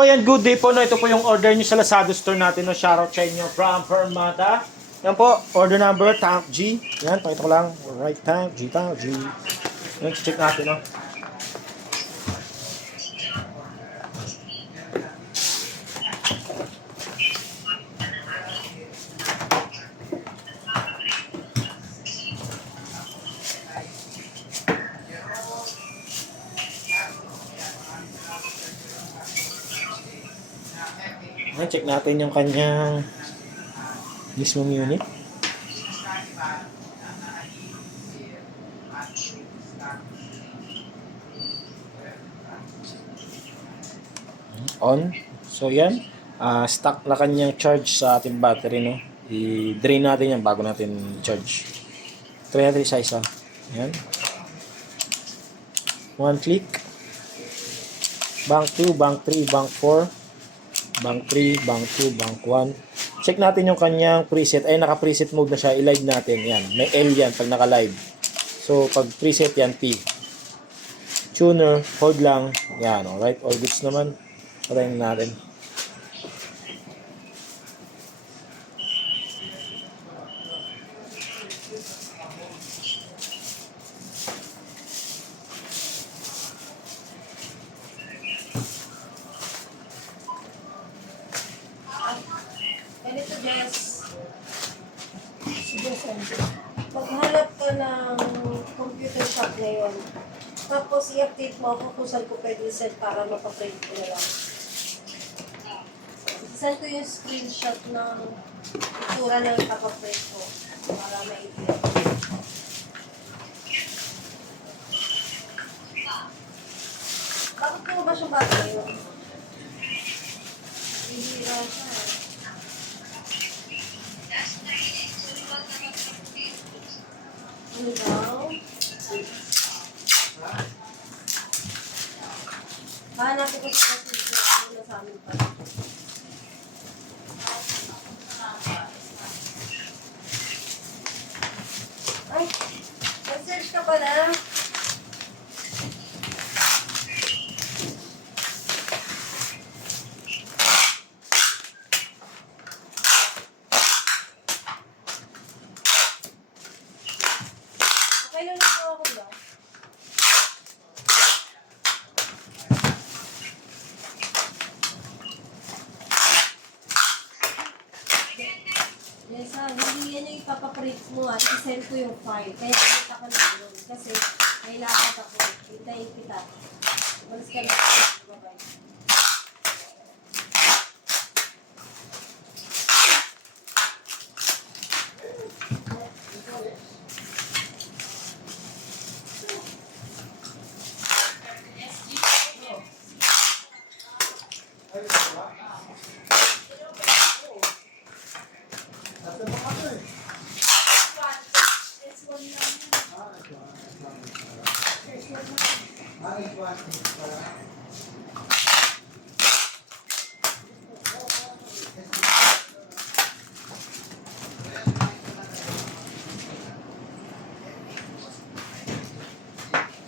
So yan, good day po, no. Ito po yung order nyo sa Lazada store natin, no. Shoutout sa inyo from Permata. Yan po, order number, tank G. Yan, pakita ko lang. Right, tank G. Yan, check natin, no. Yan, check natin yung kanyang mismong unit. On. So yan, stock na kanyang charge sa ating battery, no. I-drain natin yan bago natin charge. Try natin isa-isa. Yan. One click. Bank 2, bank 3, bank 4. Bank 3, bank 2, bank 1. Check natin yung kanyang preset. Ay, naka-preset mode na siya. I-live natin. Yan. May L yan pag naka-live. So, pag preset yan, P. Tuner, hold lang. Yan. Alright. All goods naman. Patayin natin. Ganito, Jess. Maghanap ka ng computer shop ngayon. Tapos i-update mo ako kung saan ko pwede send para mapaprint ko na lang. Send ko yung screenshot ng itsura ng ipapaprint ko para ma-edit. Bakit ko ba siyang bagay yun? Hihira siya. Ano daw? Hanapin ko sa video. Ano na sa amin pa? Ay! Mag-search ka pala. Kailan na ako ba? Yes, hindi yan yung ipapaprint mo at isend ko yung file. Kaya kita ka na yun. Kasi may lakad ako. Hintayin kita. Malas ka na. Bye-bye.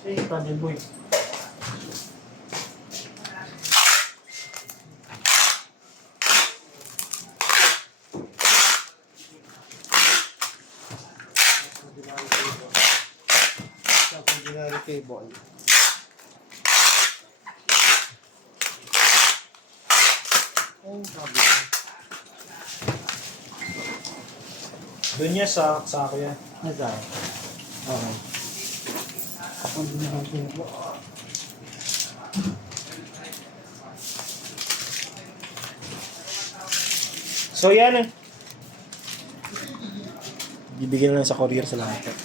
Hey, Daniel Boy. Cable. Doon niya sa ako yan. Nasaan? Okay. So yan. Bibigyan lang sa courier, salamat po.